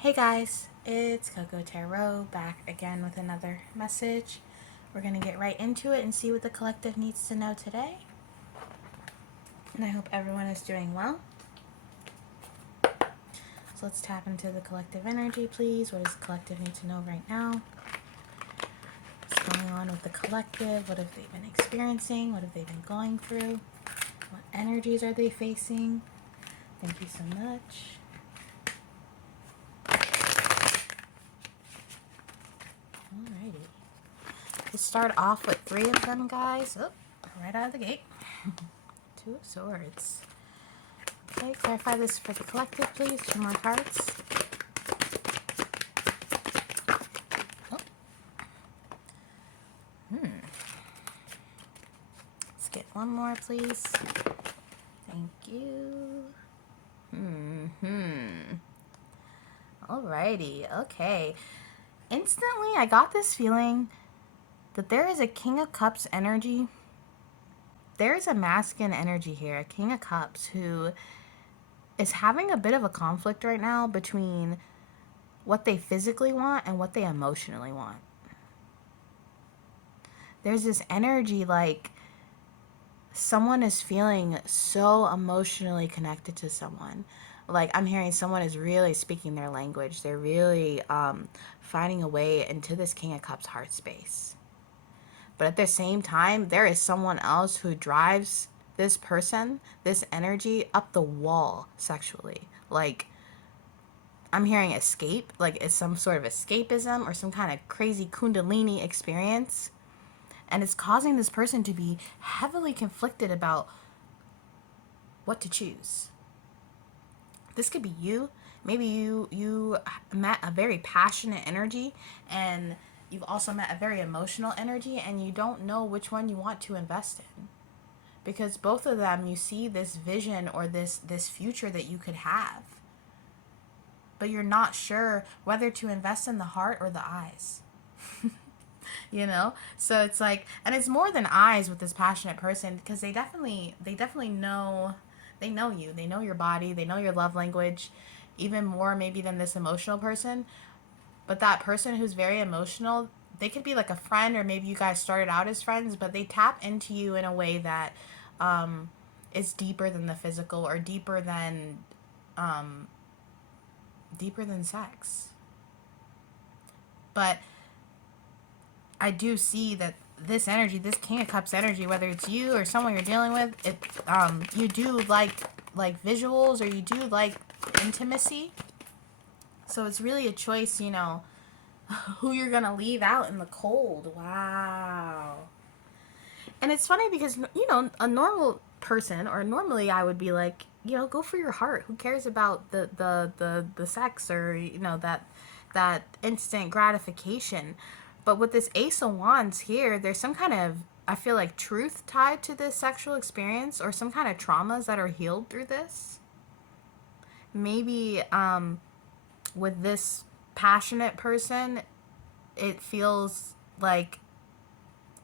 Hey guys, it's Coco Tarot back again with another message. We're going to get right into it and see what the collective needs to know today. And I hope everyone is doing well. So let's tap into the collective energy, please. What does the collective need to know right now? What's going on with the collective? What have they been experiencing? What have they been going through? What energies are they facing? Thank you so much. Alrighty. Let's start off with 3 of them, guys. Oh, right out of the gate. 2 of Swords. Okay, clarify this for the collective, please. 2 more cards. Oh. Let's get 1 more, please. Thank you. Alrighty, okay. Instantly, I got this feeling that there is a King of Cups energy. There is a masculine energy here, a King of Cups, who is having a bit of a conflict right now between what they physically want and what they emotionally want. There's this energy like someone is feeling so emotionally connected to someone. Like I'm hearing someone is really speaking their language. They're really finding a way into this King of Cups heart space. But at the same time, there is someone else who drives this person, this energy, up the wall sexually. Like, I'm hearing escape, like it's some sort of escapism or some kind of crazy kundalini experience. And it's causing this person to be heavily conflicted about what to choose. This could be you. Maybe you met a very passionate energy, and you've also met a very emotional energy, and you don't know which one you want to invest in. Because both of them, you see this vision or this future that you could have. But you're not sure whether to invest in the heart or the eyes. You know, so it's like, and it's more than eyes with this passionate person, because they definitely know, they know you, they know your body, they know your love language, even more maybe than this emotional person. But that person who's very emotional, they could be like a friend, or maybe you guys started out as friends, but they tap into you in a way that is deeper than the physical, or deeper than sex. But I do see that this energy, this King of Cups energy, whether it's you or someone you're dealing with, it you do like visuals, or you do like intimacy. So it's really a choice, you know, who you're gonna leave out in the cold. Wow. And it's funny because, you know, a normal person, or normally I would be like, you know, go for your heart. Who cares about the sex, or, you know, that instant gratification. But with this Ace of Wands here, there's some kind of, I feel like, truth tied to this sexual experience, or some kind of traumas that are healed through this. Maybe with this passionate person, it feels like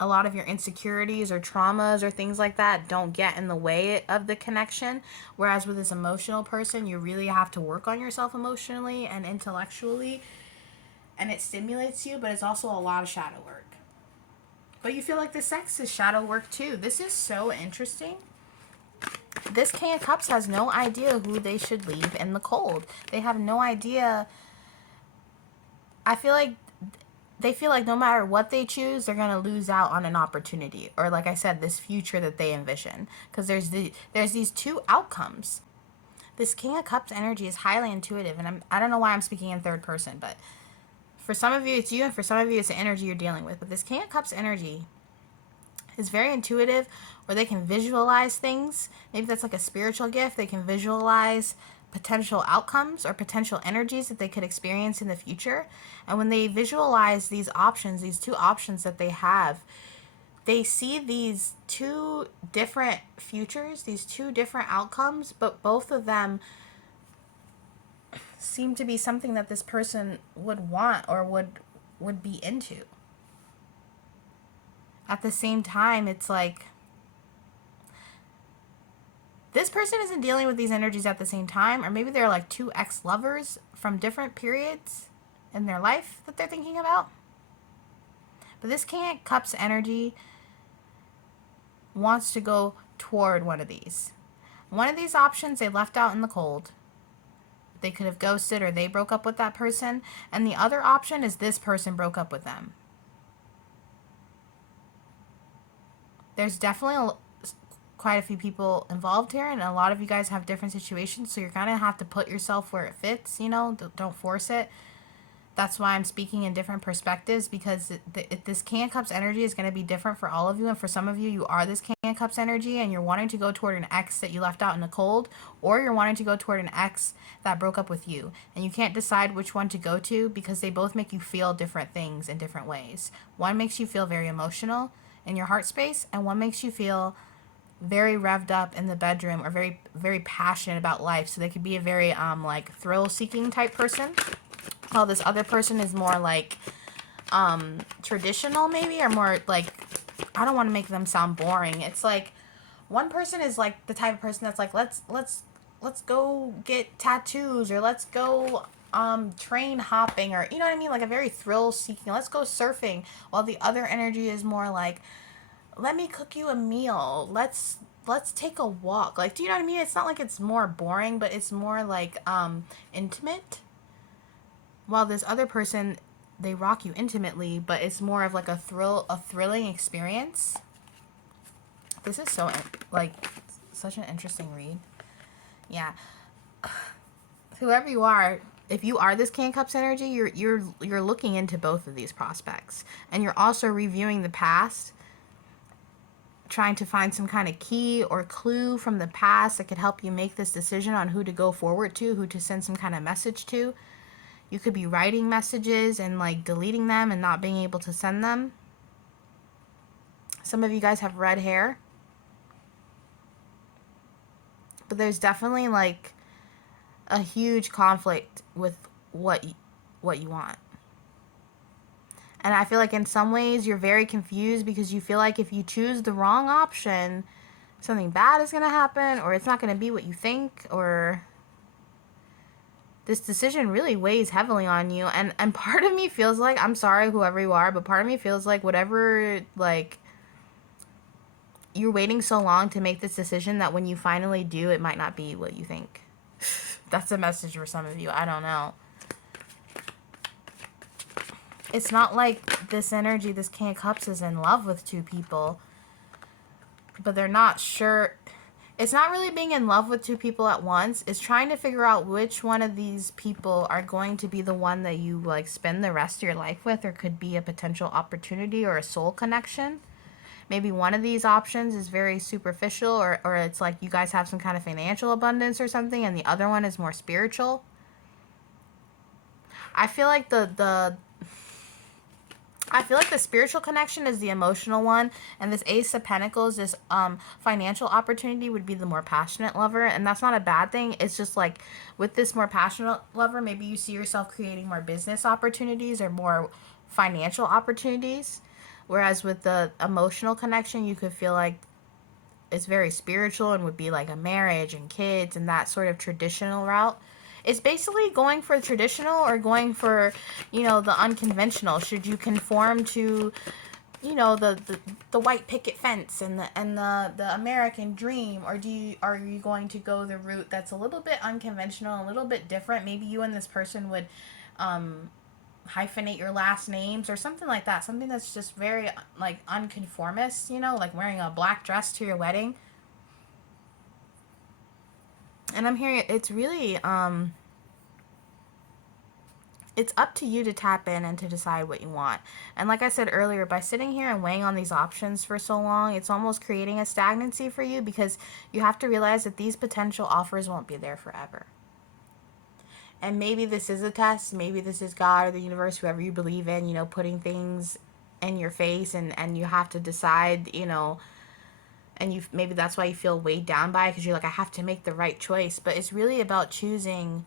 a lot of your insecurities or traumas or things like that don't get in the way of the connection. Whereas with this emotional person, you really have to work on yourself emotionally and intellectually, and it stimulates you, but it's also a lot of shadow work. But you feel like the sex is shadow work too. This is so interesting. This King of Cups has no idea who they should leave in the cold. They have no idea. I feel like they feel like no matter what they choose, they're going to lose out on an opportunity. Or like I said, this future that they envision. Because there's these 2 outcomes. This King of Cups energy is highly intuitive. And I don't know why I'm speaking in third person. But for some of you, it's you. And for some of you, it's the energy you're dealing with. But this King of Cups energy is very intuitive, where they can visualize things. Maybe that's like a spiritual gift. They can visualize potential outcomes or potential energies that they could experience in the future. And when they visualize these options, these 2 options that they have, they see these 2 different futures, these 2 different outcomes, but both of them seem to be something that this person would want or would be into. At the same time, it's like this person isn't dealing with these energies at the same time, or maybe they're like two ex-lovers from different periods in their life that they're thinking about. But this King of Cups energy wants to go toward one of these. One of these options they left out in the cold. They could have ghosted, or they broke up with that person. And the other option is this person broke up with them. There's definitely quite a few people involved here, and a lot of you guys have different situations, so you're going to have to put yourself where it fits, you know, don't force it. That's why I'm speaking in different perspectives, because this King of Cups energy is going to be different for all of you. And for some of you, you are this King of Cups energy and you're wanting to go toward an ex that you left out in the cold, or you're wanting to go toward an ex that broke up with you. And you can't decide which one to go to because they both make you feel different things in different ways. One makes you feel very emotional in your heart space, and one makes you feel very revved up in the bedroom, or very, very passionate about life. So they could be a very like thrill-seeking type person, while this other person is more like traditional, maybe, or more like, I don't want to make them sound boring. It's like one person is like the type of person that's like, let's go get tattoos, or let's go train hopping, or you know what I mean, like a very thrill seeking, let's go surfing, while the other energy is more like, let me cook you a meal, let's take a walk. Like, do you know what I mean? It's not like it's more boring, but it's more like intimate. While this other person, they rock you intimately, but it's more of like a thrilling experience. This is so, like, such an interesting read. Yeah. Whoever you are, if you are this King of Cups energy, you're looking into both of these prospects, and you're also reviewing the past, trying to find some kind of key or clue from the past that could help you make this decision on who to go forward to, who to send some kind of message to. You could be writing messages and like deleting them and not being able to send them. Some of you guys have red hair. But there's definitely like a huge conflict with what you want. And I feel like in some ways you're very confused, because you feel like if you choose the wrong option, something bad is going to happen, or it's not going to be what you think, or this decision really weighs heavily on you. And part of me feels like, I'm sorry, whoever you are, but part of me feels like whatever, like, you're waiting so long to make this decision that when you finally do, it might not be what you think. That's a message for some of you. I don't know. It's not like this energy, this King of Cups, is in love with two people, but they're not sure. It's not really being in love with two people at once. It's trying to figure out which one of these people are going to be the one that you like spend the rest of your life with, or could be a potential opportunity or a soul connection. Maybe one of these options is very superficial, or it's like you guys have some kind of financial abundance or something, and the other one is more spiritual. I feel like the spiritual connection is the emotional one, and this Ace of Pentacles, this financial opportunity, would be the more passionate lover, and that's not a bad thing. It's just like with this more passionate lover, maybe you see yourself creating more business opportunities or more financial opportunities, whereas with the emotional connection, you could feel like it's very spiritual and would be like a marriage and kids and that sort of traditional route. It's basically going for traditional or going for, you know, the unconventional. Should you conform to, you know, the white picket fence and the American dream, or are you going to go the route that's a little bit unconventional, a little bit different? Maybe you and this person would hyphenate your last names or something like that. Something that's just very like unconformist, you know, like wearing a black dress to your wedding. And I'm hearing it's really it's up to you to tap in and to decide what you want. And like I said earlier, by sitting here and weighing on these options for so long, it's almost creating a stagnancy for you, because you have to realize that these potential offers won't be there forever. And maybe this is a test. Maybe this is God or the universe, whoever you believe in, you know, putting things in your face, and you have to decide, you know, and you maybe that's why you feel weighed down by it, because you're like, I have to make the right choice. But it's really about choosing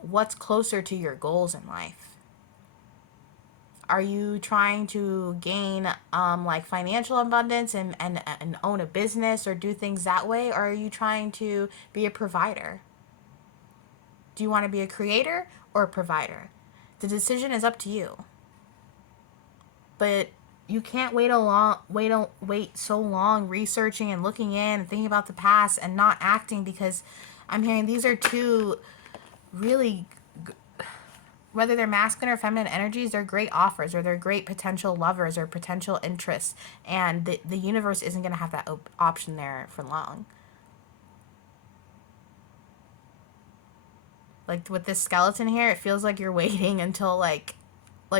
what's closer to your goals in life. Are you trying to gain like financial abundance and own a business or do things that way? Or are you trying to be a provider? Do you want to be a creator or a provider? The decision is up to you. But you can't wait so long researching and looking in and thinking about the past and not acting, because I'm hearing these are two really, whether they're masculine or feminine energies, they're great offers or they're great potential lovers or potential interests, and the universe isn't going to have that option there for long. Like with this skeleton here, it feels like you're waiting until like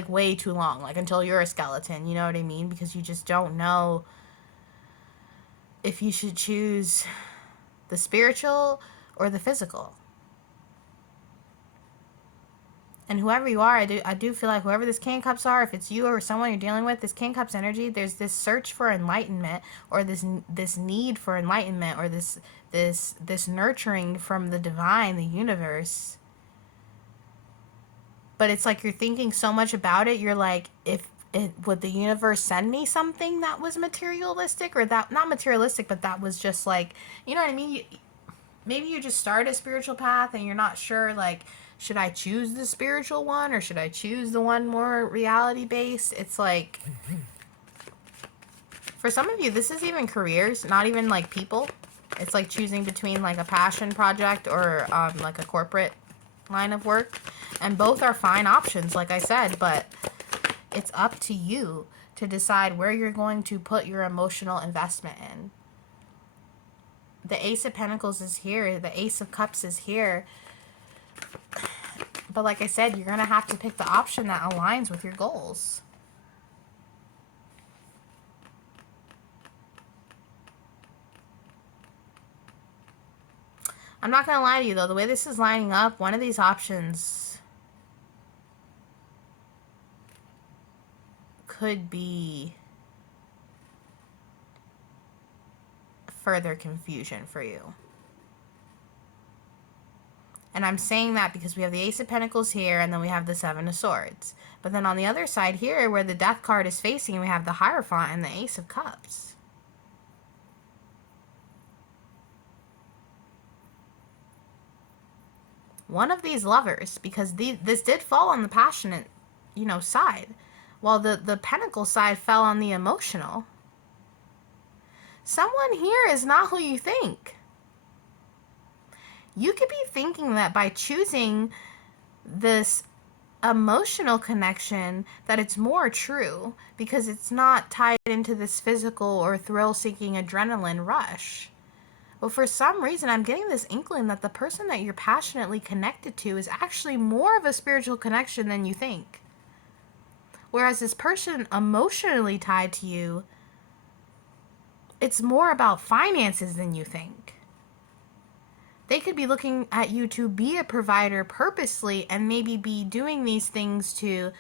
way too long, like until you're a skeleton, you know what I mean? Because you just don't know if you should choose the spiritual or the physical. And whoever you are, I do feel like whoever this King of Cups are, if it's you or someone you're dealing with, this King of Cups energy, there's this search for enlightenment, or this need for enlightenment, or this nurturing from the divine, the universe. But it's like you're thinking so much about it, you're like, if would the universe send me something that was materialistic, or that not materialistic, but that was just like, you know what I mean? Maybe you just start a spiritual path and you're not sure, like, should I choose the spiritual one or should I choose the one more reality based? It's like, for some of you, this is even careers, not even like people. It's like choosing between like a passion project or like a corporate line of work. And both are fine options, like I said, but it's up to you to decide where you're going to put your emotional investment in. The Ace of Pentacles is here. The Ace of Cups is here. But like I said, you're going to have to pick the option that aligns with your goals. I'm not going to lie to you, though. The way this is lining up, one of these options could be further confusion for you. And I'm saying that because we have the Ace of Pentacles here, and then we have the Seven of Swords. But then on the other side here, where the Death card is facing, we have the Hierophant and the Ace of Cups. One of these lovers, because this did fall on the passionate, side, while the Pentacle side fell on the emotional. Someone here is not who you think. You could be thinking that by choosing this emotional connection that it's more true because it's not tied into this physical or thrill-seeking adrenaline rush. But for some reason, I'm getting this inkling that the person that you're passionately connected to is actually more of a spiritual connection than you think. Whereas this person emotionally tied to you, it's more about finances than you think. They could be looking at you to be a provider purposely and maybe be doing these things to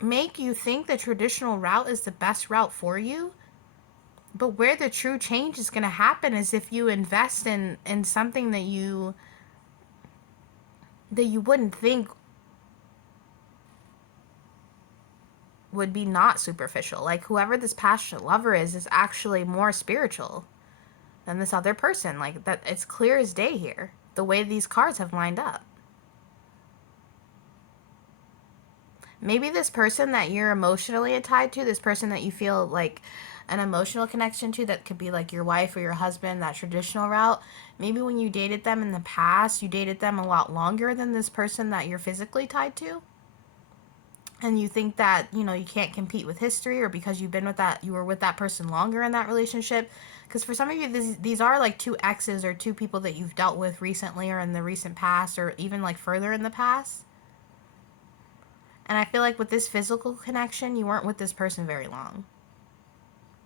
make you think the traditional route is the best route for you. But where the true change is going to happen is if you invest in something that you wouldn't think would be not superficial. Like whoever this passionate lover is actually more spiritual than this other person. Like that, it's clear as day here, the way these cards have lined up. Maybe this person that you're emotionally tied to, this person that you feel like an emotional connection to, that could be like your wife or your husband, that traditional route, maybe when you dated them in the past, you dated them a lot longer than this person that you're physically tied to. And you think that, you can't compete with history, or because you were with that person longer in that relationship. Because for some of you, these are like two exes or two people that you've dealt with recently or in the recent past or even like further in the past. And I feel like with this physical connection, you weren't with this person very long.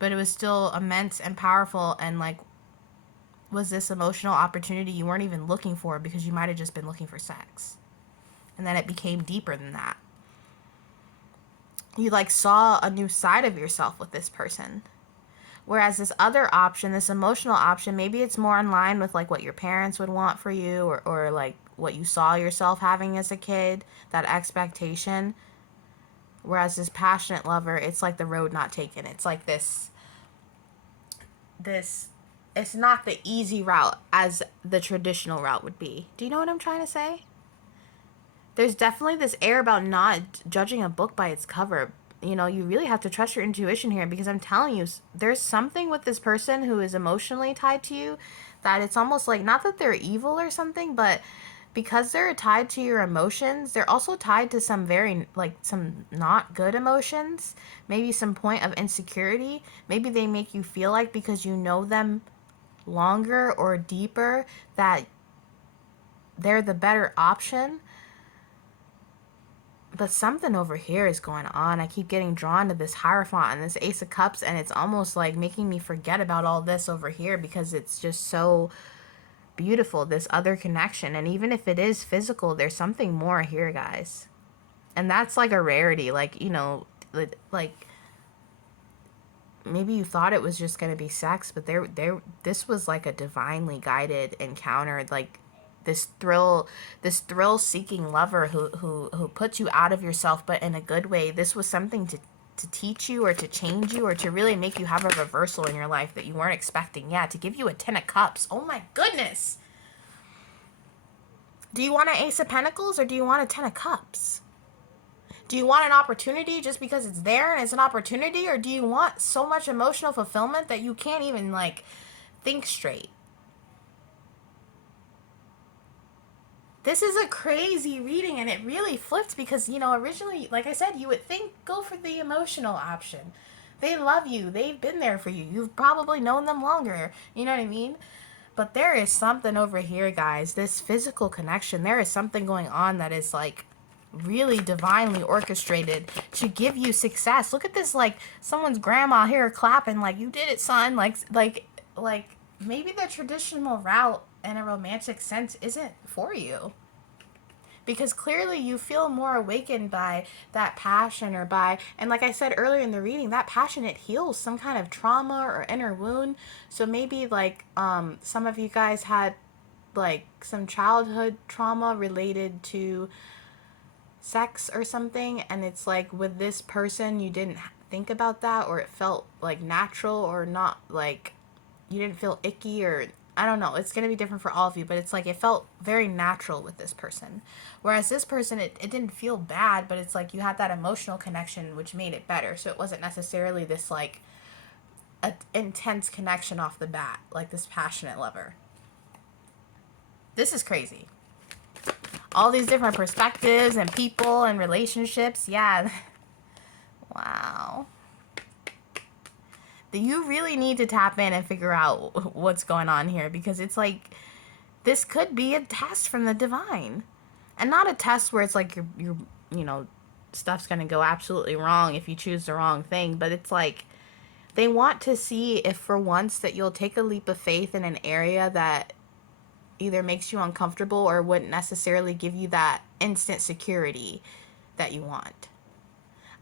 But it was still immense and powerful, and like was this emotional opportunity you weren't even looking for because you might have just been looking for sex. And then it became deeper than that. You like saw a new side of yourself with this person. Whereas this other option, this emotional option, maybe it's more in line with like what your parents would want for you, or like what you saw yourself having as a kid, that expectation. Whereas this passionate lover, it's like the road not taken. It's like this it's not the easy route as the traditional route would be. Do you know what I'm trying to say? There's definitely this air about not judging a book by its cover. You know, you really have to trust your intuition here, because I'm telling you, there's something with this person who is emotionally tied to you that it's almost like, not that they're evil or something, but because they're tied to your emotions, they're also tied to some very, like, some not good emotions, maybe some point of insecurity. Maybe they make you feel like, because you know them longer or deeper, that they're the better option. But something over here is going on. I keep getting drawn to this Hierophant and this Ace of Cups, and it's almost like making me forget about all this over here, because it's just so beautiful, this other connection. And even if it is physical, there's something more here, guys. And that's like a rarity. Like, you know, like maybe you thought it was just going to be sex, but this was like a divinely guided encounter. Like, this thrill seeking lover who puts you out of yourself, but in a good way. This was something to teach you, or to change you, or to really make you have a reversal in your life that you weren't expecting. Yeah, to give you a 10 of Cups. Oh my goodness. Do you want an Ace of Pentacles, or do you want a 10 of Cups? Do you want an opportunity just because it's there and it's an opportunity, or do you want so much emotional fulfillment that you can't even, like, think straight? This is a crazy reading, and it really flipped, because, you know, originally, like I said, you would think go for the emotional option. They love you. They've been there for you. You've probably known them longer. You know what I mean? But there is something over here, guys. This physical connection. There is something going on that is, like, really divinely orchestrated to give you success. Look at this, like, someone's grandma here clapping, like, you did it, son. Like maybe the traditional route in a romantic sense isn't for you, because clearly you feel more awakened by that passion, or by, and like I said earlier in the reading, that passion, it heals some kind of trauma or inner wound. So maybe, like, some of you guys had, like, some childhood trauma related to sex or something, and it's like with this person you didn't think about that, or it felt like natural, or not, like, you didn't feel icky, or I don't know, it's going to be different for all of you, but it's like it felt very natural with this person. Whereas this person, it didn't feel bad, but it's like you had that emotional connection which made it better. So it wasn't necessarily this, like, a intense connection off the bat, like this passionate lover. This is crazy. All these different perspectives and people and relationships. Yeah. Wow. You really need to tap in and figure out what's going on here, because it's like this could be a test from the divine, and not a test where it's like you're you know, stuff's gonna go absolutely wrong if you choose the wrong thing, but it's like they want to see if for once that you'll take a leap of faith in an area that either makes you uncomfortable or wouldn't necessarily give you that instant security that you want.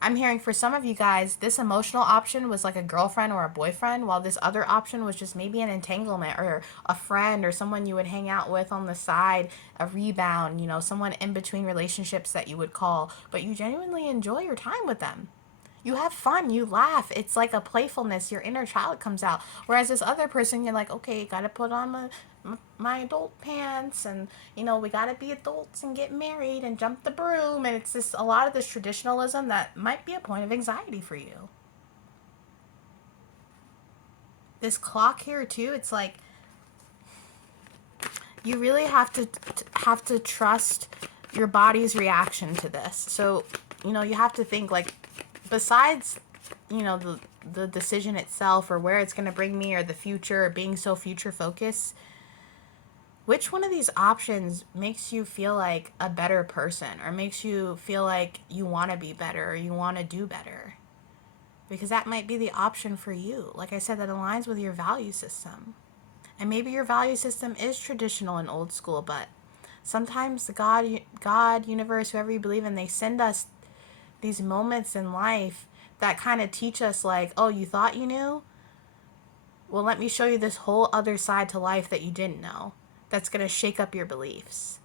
I'm hearing for some of you guys, this emotional option was like a girlfriend or a boyfriend, while this other option was just maybe an entanglement, or a friend, or someone you would hang out with on the side, a rebound, you know, someone in between relationships that you would call, but you genuinely enjoy your time with them. You have fun, you laugh. It's like a playfulness. Your inner child comes out. Whereas this other person, you're like, okay, gotta put on my adult pants, and, you know, we gotta be adults and get married and jump the broom. And it's just a lot of this traditionalism that might be a point of anxiety for you. This clock here too, it's like you really have to trust your body's reaction to this. So, you know, you have to think, like, besides, you know, the decision itself, or where it's going to bring me, or the future, or being so future focused, which one of these options makes you feel like a better person, or makes you feel like you want to be better, or you want to do better? Because that might be the option for you. Like I said, that aligns with your value system. And maybe your value system is traditional and old school, but sometimes the God, universe, whoever you believe in, they send us these moments in life that kind of teach us, like, oh, you thought you knew? Well, let me show you this whole other side to life that you didn't know, that's going to shake up your beliefs.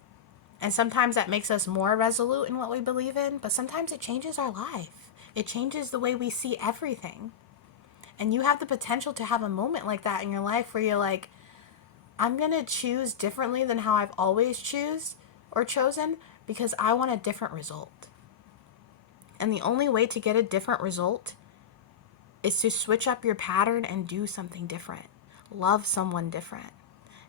And sometimes that makes us more resolute in what we believe in, but sometimes it changes our life. It changes the way we see everything. And you have the potential to have a moment like that in your life where you're like, I'm going to choose differently than how I've always chosen because I want a different result. And the only way to get a different result is to switch up your pattern and do something different. Love someone different.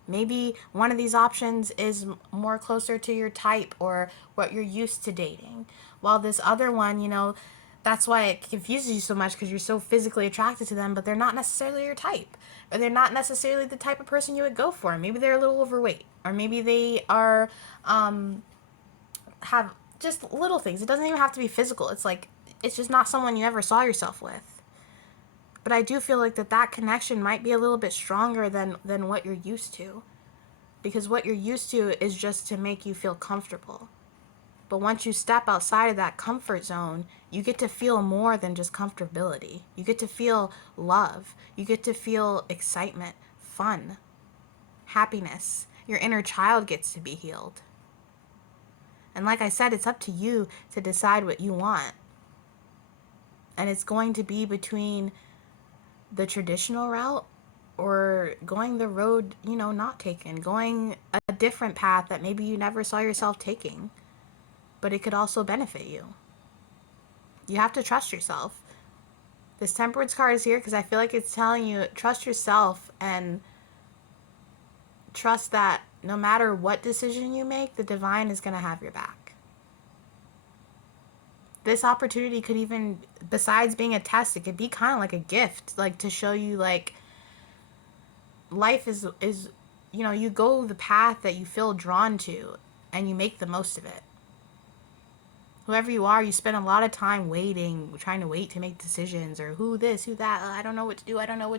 Maybe one of these options is more closer to your type or what you're used to dating. While this other one, that's why it confuses you so much because you're so physically attracted to them, but they're not necessarily your type. Or they're not necessarily the type of person you would go for. Maybe they're a little overweight. Or maybe they are, have just little things. It doesn't even have to be physical. It's just not someone you ever saw yourself with. But I do feel like that connection might be a little bit stronger than what you're used to. Because what you're used to is just to make you feel comfortable. But once you step outside of that comfort zone, you get to feel more than just comfortability. You get to feel love. You get to feel excitement, fun, happiness. Your inner child gets to be healed. And like I said, it's up to you to decide what you want. And it's going to be between the traditional route or going the road, not taken, going a different path that maybe you never saw yourself taking, but it could also benefit you. You have to trust yourself. This Temperance card is here because I feel like it's telling you, trust yourself and trust that no matter what decision you make, the divine is going to have your back. This opportunity could even, besides being a test, it could be kind of like a gift, like to show you like life is you go the path that you feel drawn to and you make the most of it. Whoever you are, you spend a lot of time trying to wait to make decisions, or who this, who that, I don't know what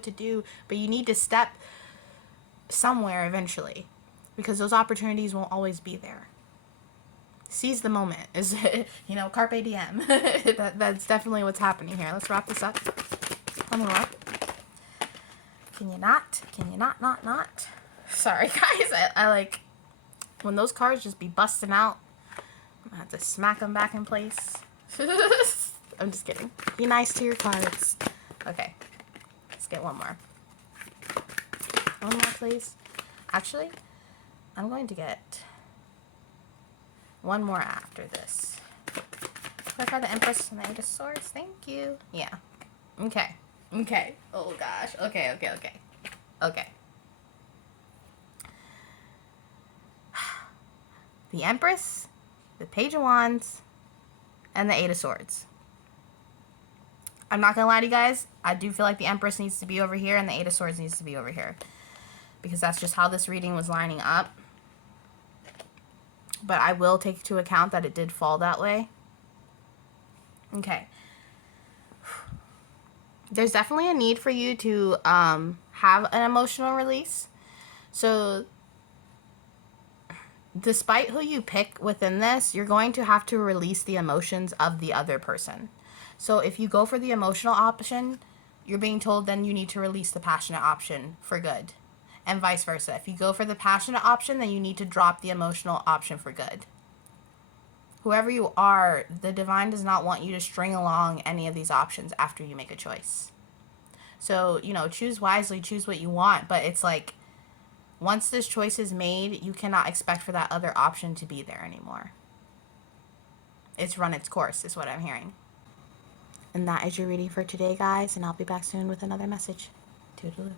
to do, but you need to step somewhere eventually because those opportunities won't always be there. Seize the moment is, carpe diem. That's definitely what's happening here. Let's wrap this up. Tell me more. Can you not? Not? Sorry, guys. I like when those cards just be busting out. I'm gonna have to smack them back in place. I'm just kidding. Be nice to your cards. Okay. Let's get one more. One more, please. Actually, I'm going to get one more after this. Clarify the Empress and the Eight of Swords. Thank you. Yeah. Okay. Oh gosh. Okay. The Empress, the Page of Wands, and the Eight of Swords. I'm not gonna lie to you guys. I do feel like the Empress needs to be over here and the Eight of Swords needs to be over here. Because that's just how this reading was lining up. But I will take into account that it did fall that way. Okay. There's definitely a need for you to have an emotional release. So despite who you pick within this, you're going to have to release the emotions of the other person. So if you go for the emotional option, you're being told then you need to release the passionate option for good. And vice versa. If you go for the passionate option, then you need to drop the emotional option for good. Whoever you are, the divine does not want you to string along any of these options after you make a choice. So, choose wisely, choose what you want, but it's like, once this choice is made, you cannot expect for that other option to be there anymore. It's run its course, is what I'm hearing. And that is your reading for today, guys, and I'll be back soon with another message. Toodaloo.